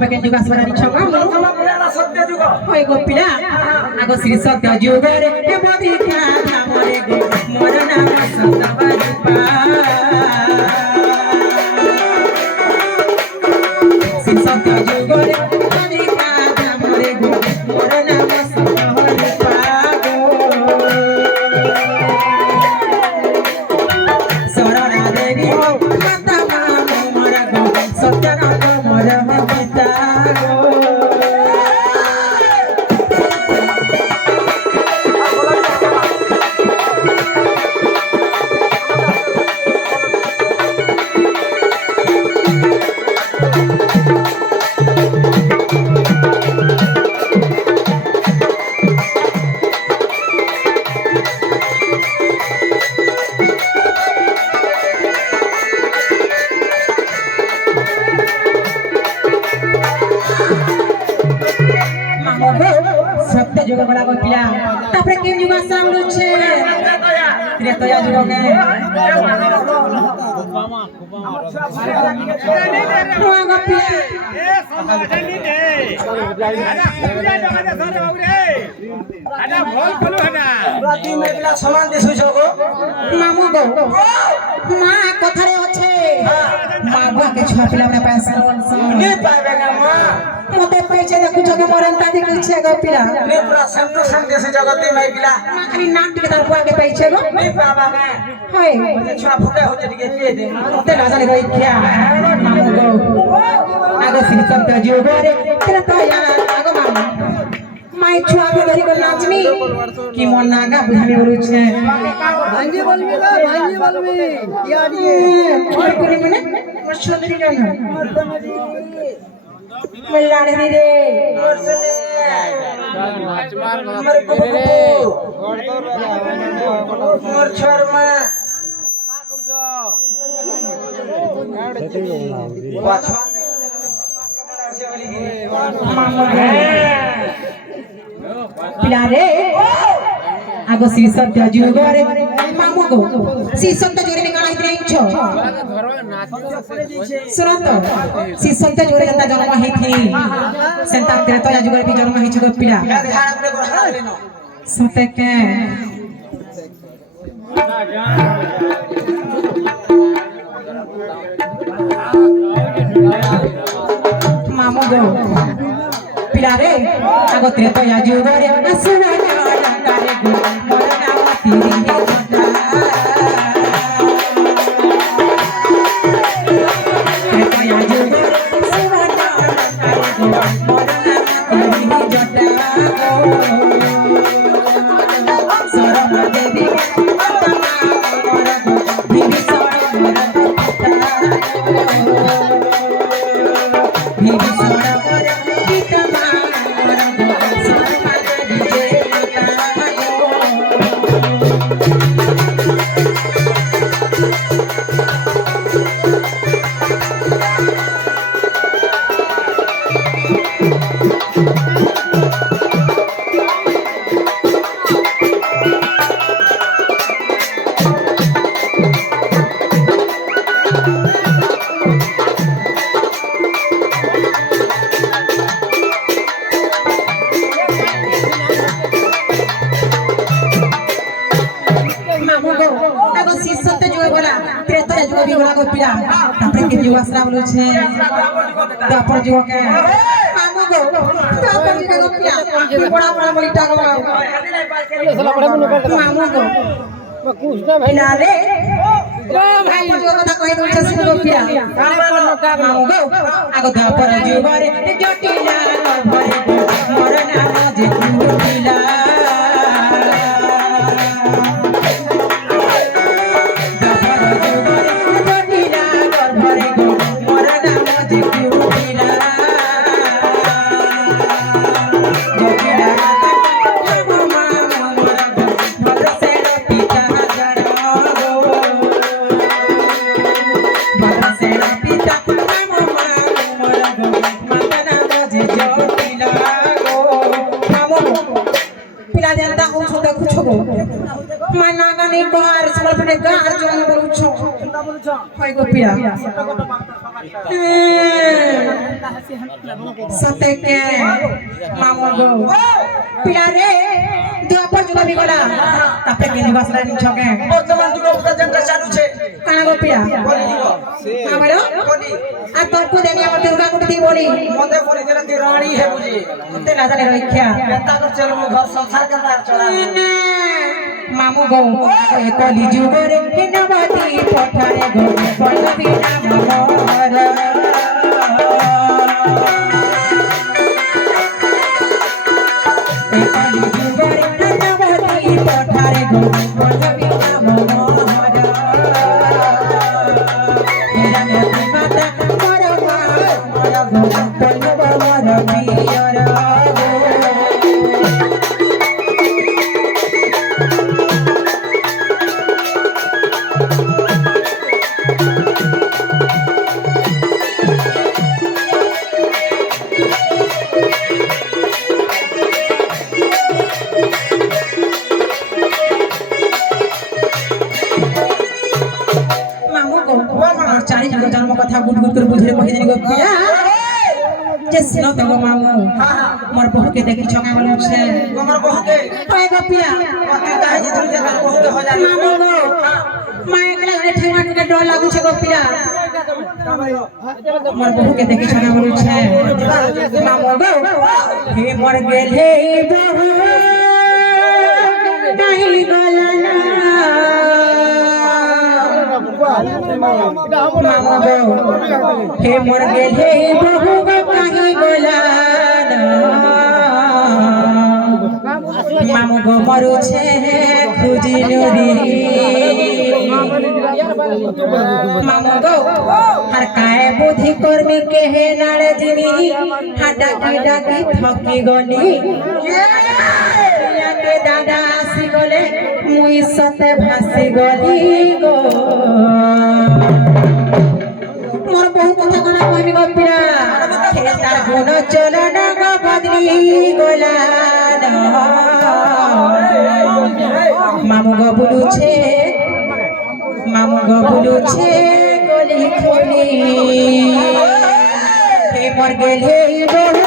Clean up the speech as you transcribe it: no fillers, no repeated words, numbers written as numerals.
ତମେ କେନ୍ ଯୁଗ ଆସିବାର ଇଚ୍ଛା କଣ ସତ୍ୟ ଯୁଗ ହଇ ଗୋପିଲା ଆଗ ଶ୍ରୀ ସତ୍ୟ ଯୁଗରେ ହେ ବଦିକା ଧାମରେ ଗୋ ମୋର ନାମ ସତବାରୂପା ଶ୍ରୀ ସତ୍ୟ ଯୁଗରେ ବଦିକା ଧାମରେ ଗୋ ମୋର ନାମ ସତବାରୂପା ସରଳା ଦେବୀ ମାତା ମା ମୋର ଗୋ ସତ୍ୟନାଥ ମୋର ପିତା ଗୋ सत्य जुग बड़ा गोपिया तापरे के जुग सामने छे त्रेतया जुग के हुआ गोपिया ए संभाजन नी दे आना पूजा जगह दे सरे बाबू रे आना भोल खोलो हना राती में बिना सामान देसु छगो मामू गो मां कथरे अछे मां बुआ के छुआ पिला में पैसा नहीं पावे गा मां मोते पैसे देखु जगे मरंता देखि छे गोपिया ने पूरा संतोषन देश जगत में पिला खाली नाम टिके तार बुआ के पैसे गो नहीं पावा गा होय छुआ फुटे हो जदी के दे दे मोते ना जाने गई क्या मामू गो आगो श्री सत्य जुगरे त्रेतया आगो मामू माय छुआ के धरी को नाचमी कि मोर नागा बुझामी बोलु छे भांजी बोलबी ना भांजी बोलबी याडी और करे मने मोर छोरी जाना मोर तमरी मिलाड़े रे मोर सुने नाच मार मोर कुकु मोर छोरमा का करजो पिला रे आगो श्री सत्य जुगरे मामू गो श्री सत्य जुगरे ने काना इतने इच्छो सुनो तो श्री सत्य जुगरे जंता जन्म हे थी सेंता त्रेतया जुगरे भी जन्म हे छगो पिला सते के मामू गो पिला रे आगो त्रेतया जुगरे असुरा कारे गो मोर नाम तेरी त्रेतया जुगरे असुरा कारे गो मोर नाम तेरी जटा गो सरला देवी माता मोर गो देवी सर मोर पिता देवी सर मोर पिता मोर गो सरला देवी मामू गो आगो श्री सत्य जुग बोला त्रेतया जुग भी बोला गोपिया तापरे के जुग असरा बोलु छे तापर जुग के मामू गो तापर जुग गोपिया बड़ा बड़ा मोइटा गो मामू गो कुछटा भइला रे ओ भाई जुग कथा कहि दउ छे सुन गोपिया मामू गो आगो तापर जुग रे जटिला भरे मोर नाम जे कुटिला Mana kan itu harus melakukan gar jangan berucap. Hai gopiya. सते के मामो गो पिला रे द्वापर जुग भी गला तापे के दिवस रे छके वर्तमान जुग उता जनता चालू छे काना गो पिला बोली जीवो हमरो बोली आ तोर को देनी हमर दुर्गा कुटी दी बोली मते बोली जरा ती रानी है बुझी ते ना जाने रखिया केता कर चल मो घर संसार के तार चला मामू गो ए कली जुग रे हिनवती पठारे गो पल्लवी नाम मोर ए कली जुग रे हिनवती पठारे गो पल्लवी नाम मोर तेरा नती माता मोर गो पल्लव मोर पियर चारी जन जन्म कथा गुड गुड कर बुझे कहि देनी गो पिया जे सिनो तगो मामू मोर बहू के देखि छका बोलू छे हमर बहू के पाए गो पिया अति काहे जे तुम जे बहू के हो जानी मामू गो माय एकला ने ठेमा के डर लागू छे गो पिया मोर बहू के देखि छका बोलू छे मामू गो हे मोर गेले बहू नहीं गलना मामू गो हे मोर गेले बहू गो कहीं गोलाना मामू गो मरु छे खुजी नदी मामू गो हर काय बुद्धि कर्मी के हे नारे जिनी हाटा की डाकी थकी गनी के दादा आसी गले मुई सते भासी गली गो मोर बहु कथा कना कहबी गो पिरा हे तार गुण चलन गो बदली गोला मामू गो बुलू छे गली खोली हे मोर गेले बहु